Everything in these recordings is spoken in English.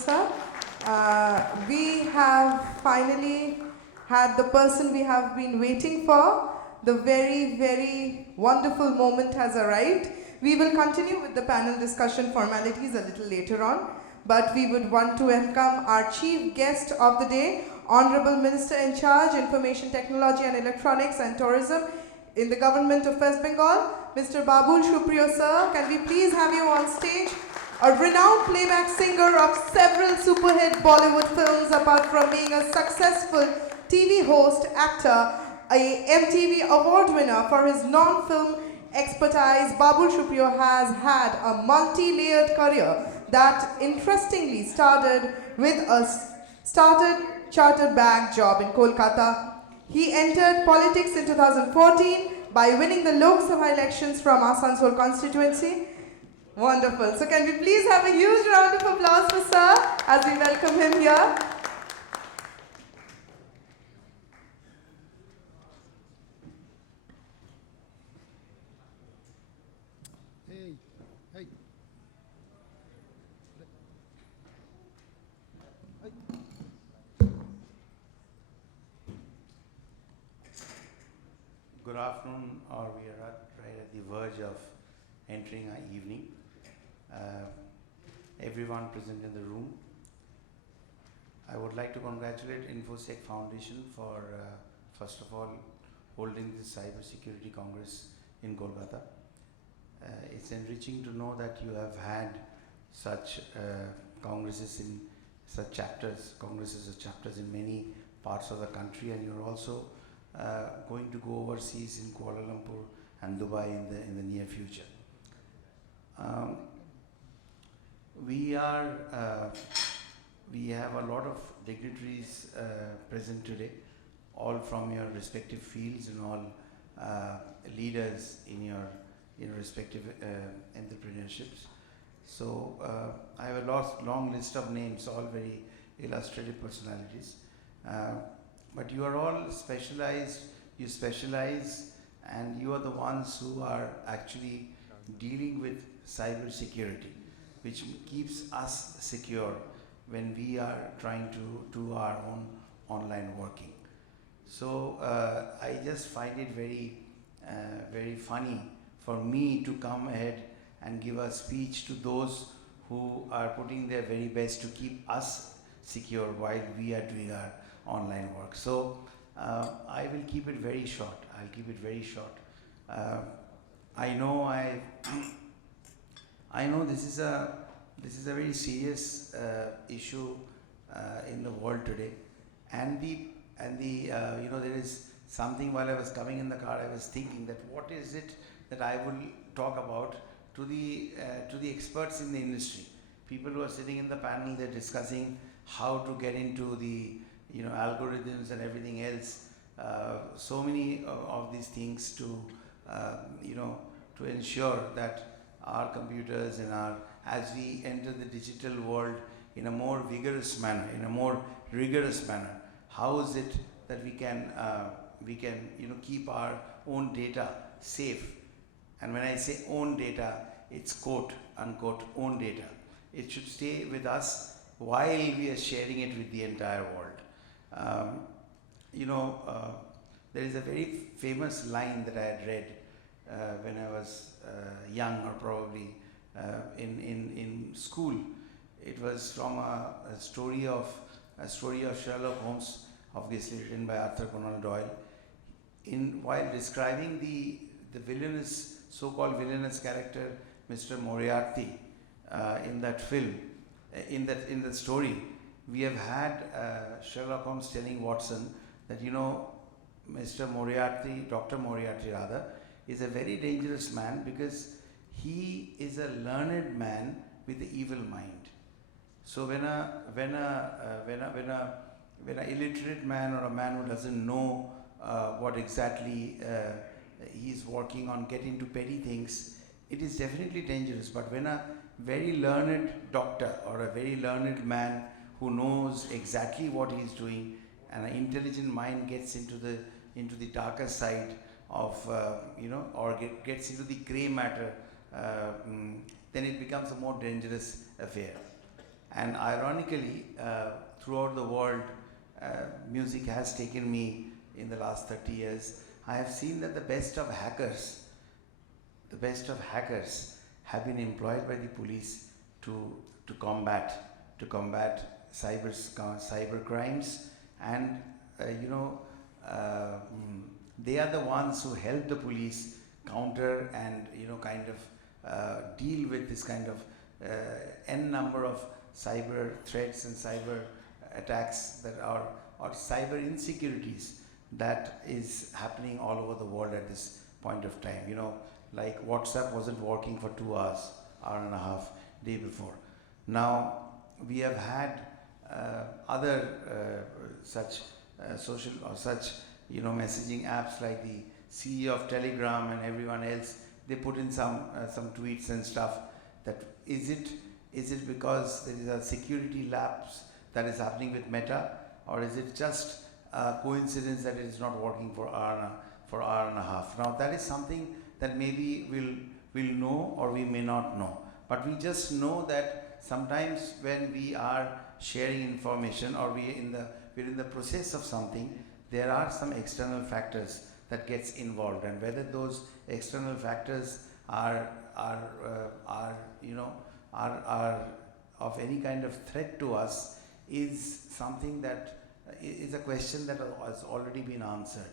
sir. We have finally had the person we have been waiting for. The very, very wonderful moment has arrived. We will continue with the panel discussion formalities a little later on, but we would want to welcome our chief guest of the day, Honorable Minister in Charge, Information Technology and Electronics and Tourism in the Government of West Bengal, Mr. Babul Supriyo, sir. Can we please have you on stage? A renowned playback singer of several super-hit Bollywood films, apart from being a successful TV host, actor, a MTV award winner for his non-film expertise, Babul Supriyo has had a multi-layered career that interestingly started with a chartered bank job in Kolkata. He entered politics in 2014 by winning the Lok Sabha elections from Asansol constituency. Wonderful. So can we please have a huge round of applause for sir as we welcome him here. Hey, hey. Good afternoon, or we are right at the verge of entering our evening. Everyone present in the room. I would like to congratulate Infosec Foundation for, first of all, holding this Cybersecurity Congress in Kolkata. It's enriching to know that you have had such congresses in such chapters, congresses or chapters in many parts of the country, and you're also going to go overseas in Kuala Lumpur and Dubai in the near future. We have a lot of dignitaries present today, all from your respective fields and all leaders in your respective entrepreneurships. So I have a long list of names, all very illustrative personalities. But you are all specialized, you specialize, and you are the ones who are actually dealing with cyber security, which keeps us secure when we are trying to do our own online working. So I just find it very funny for me to come ahead and give a speech to those who are putting their very best to keep us secure while we are doing our online work. So I will keep it very short. I'll keep it very short. I know this is a very serious issue in the world today, and there is something. While I was coming in the car, I was thinking that what is it that I will talk about to the experts in the industry, people who are sitting in the panel. They're discussing how to get into the algorithms and everything else. So many of these things to ensure that our computers and as we enter the digital world in a more vigorous manner, in a more rigorous manner, how is it that we can keep our own data safe? And when I say own data, it's quote unquote own data. It should stay with us while we are sharing it with the entire world. There is a very famous line that I had read when I was young, or probably in school. It was from a story of Sherlock Holmes, obviously written by Arthur Conan Doyle. While describing the so-called villainous character, Mr. Moriarty, in that film, in the story, we have had Sherlock Holmes telling Watson that Mr. Moriarty, Dr. Moriarty rather, is a very dangerous man because he is a learned man with an evil mind. So when an illiterate man or a man who doesn't know what exactly he's working on, get into petty things, it is definitely dangerous. But when a very learned doctor or a very learned man who knows exactly what he's doing, and an intelligent mind gets into the darker side of or gets into the grey matter, then it becomes a more dangerous affair. And ironically, throughout the world, music has taken me in the last 30 years. I have seen that the best of hackers have been employed by the police to combat cyber crimes, and they are the ones who help the police counter and kind of deal with this kind of n number of cyber threats and cyber attacks that are, or cyber insecurities that is happening all over the world at this point of time. Like WhatsApp wasn't working for 2 hours, hour and a half, day before. Now we have had other such social or such messaging apps like the CEO of Telegram and everyone else. They put in some tweets and stuff. That is it because there is a security lapse that is happening with Meta, or is it just a coincidence that it is not working for hour and a half? Now that is something that maybe we'll know or we may not know, but we just know that sometimes when we are sharing information or we're in the process of something, there are some external factors that gets involved, and whether those external factors are of any kind of threat to us is something that is a question that has already been answered.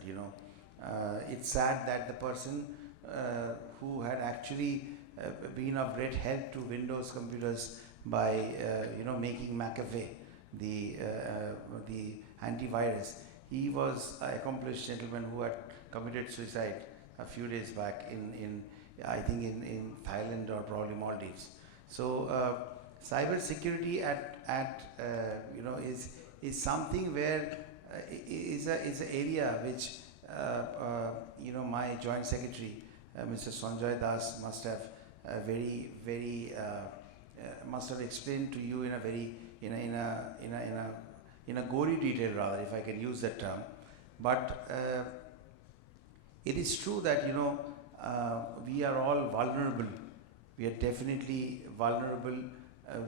It's sad that the person who had actually been of great help to Windows computers by making McAfee the antivirus, he was an accomplished gentleman who had committed suicide a few days back in I think in Thailand or probably Maldives. So cyber security is something where is an area which my joint secretary Mr. Sanjay Das must have must have explained to you in a very in a gory detail, rather, if I can use that term. But it is true that we are all vulnerable. We are definitely vulnerable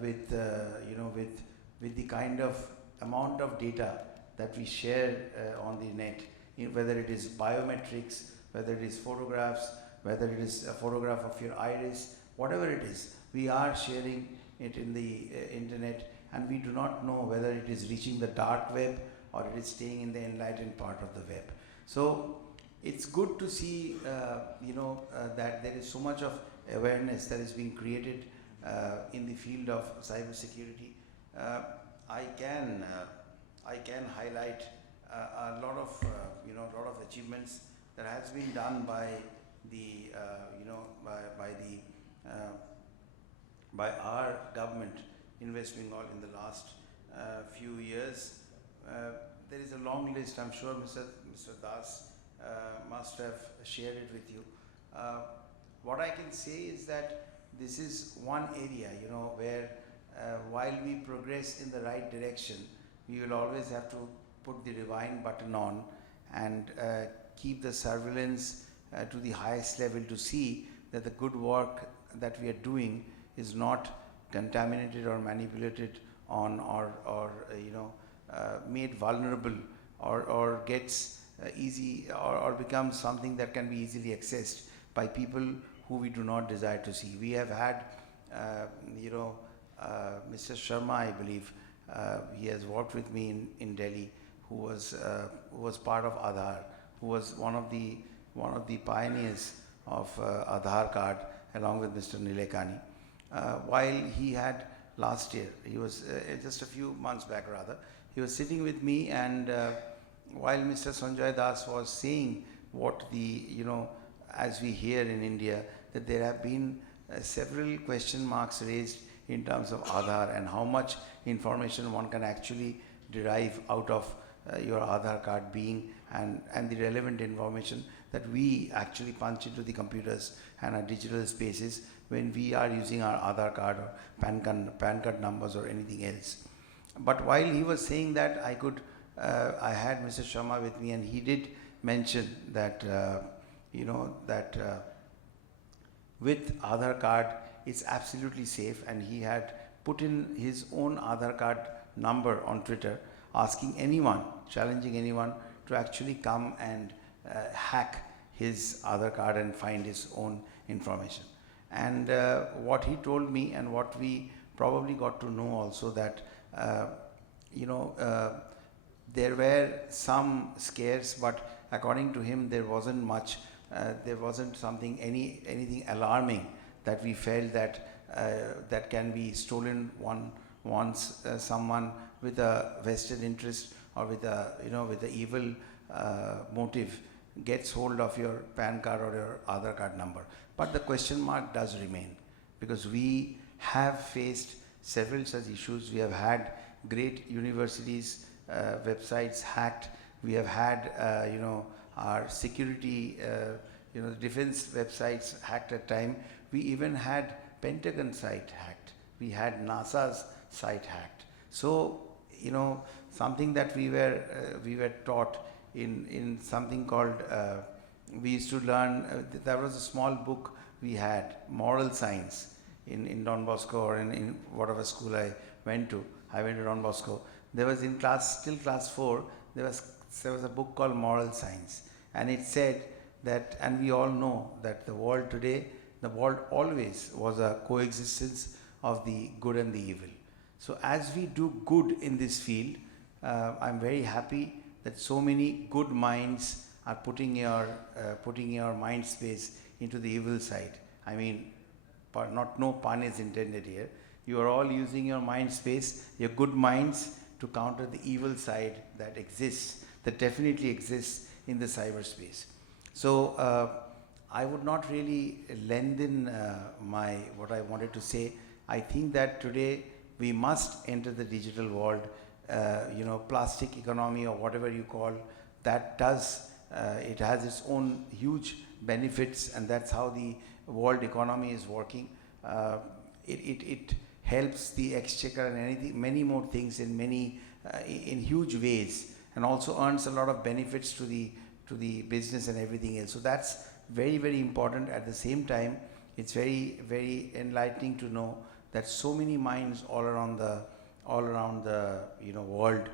with the kind of amount of data that we share on the net, whether it is biometrics, whether it is photographs, whether it is a photograph of your iris, whatever it is, we are sharing it in the internet, and we do not know whether it is reaching the dark web or it is staying in the enlightened part of the web. So it's good to see that there is so much of awareness that is being created in the field of cyber security. I can highlight a lot of achievements that has been done by the by our government in West Bengal in the last few years. There is a long list. I'm sure Mr. Das must have shared it with you. What I can say is that this is one area, where while we progress in the right direction, we will always have to put the rewind button on and keep the surveillance to the highest level to see that the good work that we are doing is not contaminated or manipulated on or made vulnerable or gets easy or becomes something that can be easily accessed by people who we do not desire to see. We have had Mr. Sharma, I believe, he has worked with me in Delhi, who was part of Aadhaar, who was one of the pioneers of Aadhaar card, along with Mr. Nilekani. While he had last year, he was just a few months back rather, he was sitting with me, and while Mr. Sanjay Das was saying what as we hear in India, that there have been several question marks raised in terms of Aadhaar and how much information one can actually derive out of your Aadhaar card being and the relevant information that we actually punch into the computers and our digital spaces when we are using our Aadhaar card or PAN card numbers or anything else. But while he was saying that, I had Mr. Sharma with me, and he did mention that with Aadhaar card it's absolutely safe, and he had put in his own Aadhaar card number on Twitter, asking anyone, challenging anyone to actually come and hack his Aadhaar card and find his own information. And what he told me, and what we probably got to know also, that there were some scares, but according to him there wasn't much, there wasn't anything alarming that we felt that can be stolen once someone with a vested interest or with a evil motive gets hold of your PAN card or your Aadhaar card number. But the question mark does remain, because we have faced several such issues. We have had great universities' websites hacked. We have had our security, defense websites hacked at time. We even had Pentagon site hacked. We had NASA's site hacked. So something that we were taught in something called, we used to learn, there was a small book we had, moral science, in Don Bosco, or in whatever school I went to. I went to Don Bosco. There was till class 4, there was a book called Moral Science, and it said that, and we all know that the world today, the world always was a coexistence of the good and the evil. So as we do good in this field, I'm very happy that so many good minds are putting your mind space into the evil side. I mean, no pun is intended here. You are all using your mind space, your good minds, to counter the evil side that exists, that definitely exists in the cyberspace. So I would not really lengthen what I wanted to say. I think that today we must enter the digital world. Plastic economy, or whatever you call, that does, it has its own huge benefits, and that's how the world economy is working. It helps the exchequer and many more things in huge ways, and also earns a lot of benefits to the business and everything else. So that's very, very important. At the same time, it's very, very enlightening to know that so many minds all around the world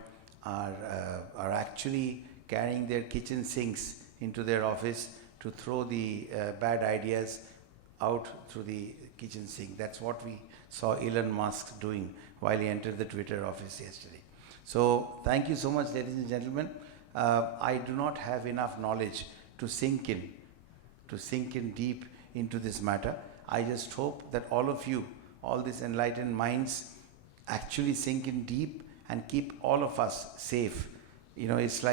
are actually carrying their kitchen sinks into their office to throw the bad ideas out through the kitchen sink. That's what we saw Elon Musk doing while he entered the Twitter office yesterday. So thank you so much, ladies and gentlemen. I do not have enough knowledge to sink in deep into this matter. I just hope that all of you, all these enlightened minds, actually sink in deep and keep all of us safe. It's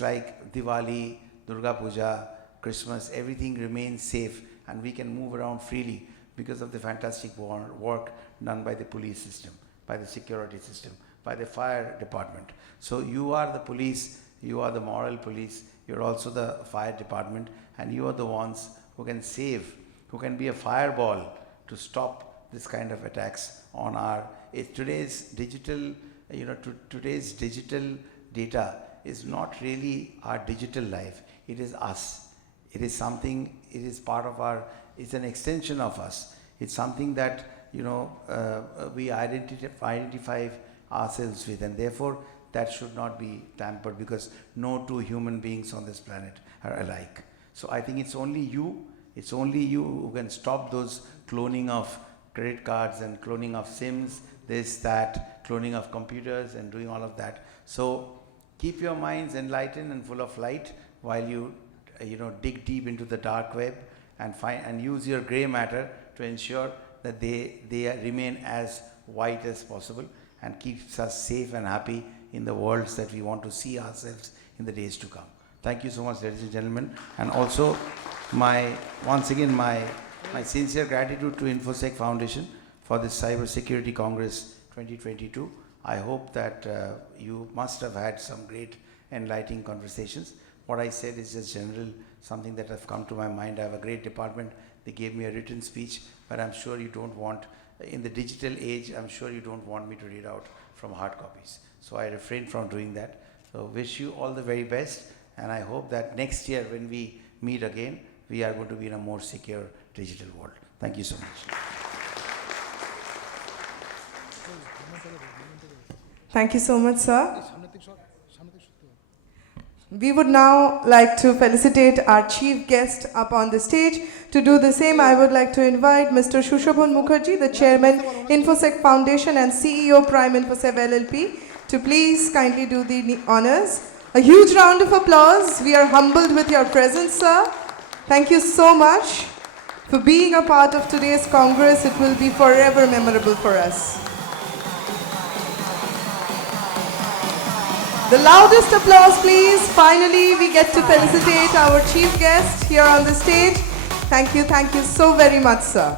like Diwali, Durga Puja, Christmas, everything remains safe, and we can move around freely because of the fantastic work done by the police system, by the security system, by the fire department. So you are the police, you are the moral police, you're also the fire department, and you are the ones who can save, who can be a fireball to stop this kind of attacks on our today's digital data is not really our digital life. It is us. It is something, it is part of it's an extension of us. It's something that, we identify ourselves with, and therefore that should not be tampered, because no two human beings on this planet are alike. So I think it's only you who can stop those cloning of credit cards and cloning of SIMs, this, that, cloning of computers and doing all of that. So keep your minds enlightened and full of light while you dig deep into the dark web and use your gray matter to ensure that they remain as white as possible and keeps us safe and happy in the worlds that we want to see ourselves in the days to come. Thank you so much, ladies and gentlemen. And also once again my sincere gratitude to Infosec Foundation for this Cyber Security Congress 2022. I hope that you must have had some great enlightening conversations. What I said is just general, something that has come to my mind. I have a great department. They gave me a written speech, but I'm sure you don't want, in the digital age, I'm sure you don't want me to read out from hard copies. So I refrain from doing that. So wish you all the very best, and I hope that next year when we meet again, we are going to be in a more secure digital world. Thank you so much. Thank you so much, sir. সামনে থেকে সরতে হবে। We would now like to felicitate our chief guest up on the stage. To do the same, I would like to invite Mr. Shushobhan Mukherjee, the chairman, Infosec Foundation and CEO, Prime Infosec LLP, to please kindly do the honors. A huge round of applause. We are humbled with your presence, sir. Thank you so much for being a part of today's Congress. It will be forever memorable for us. The loudest applause, please. Finally, we get to felicitate our chief guest here on the stage. Thank you so very much, sir.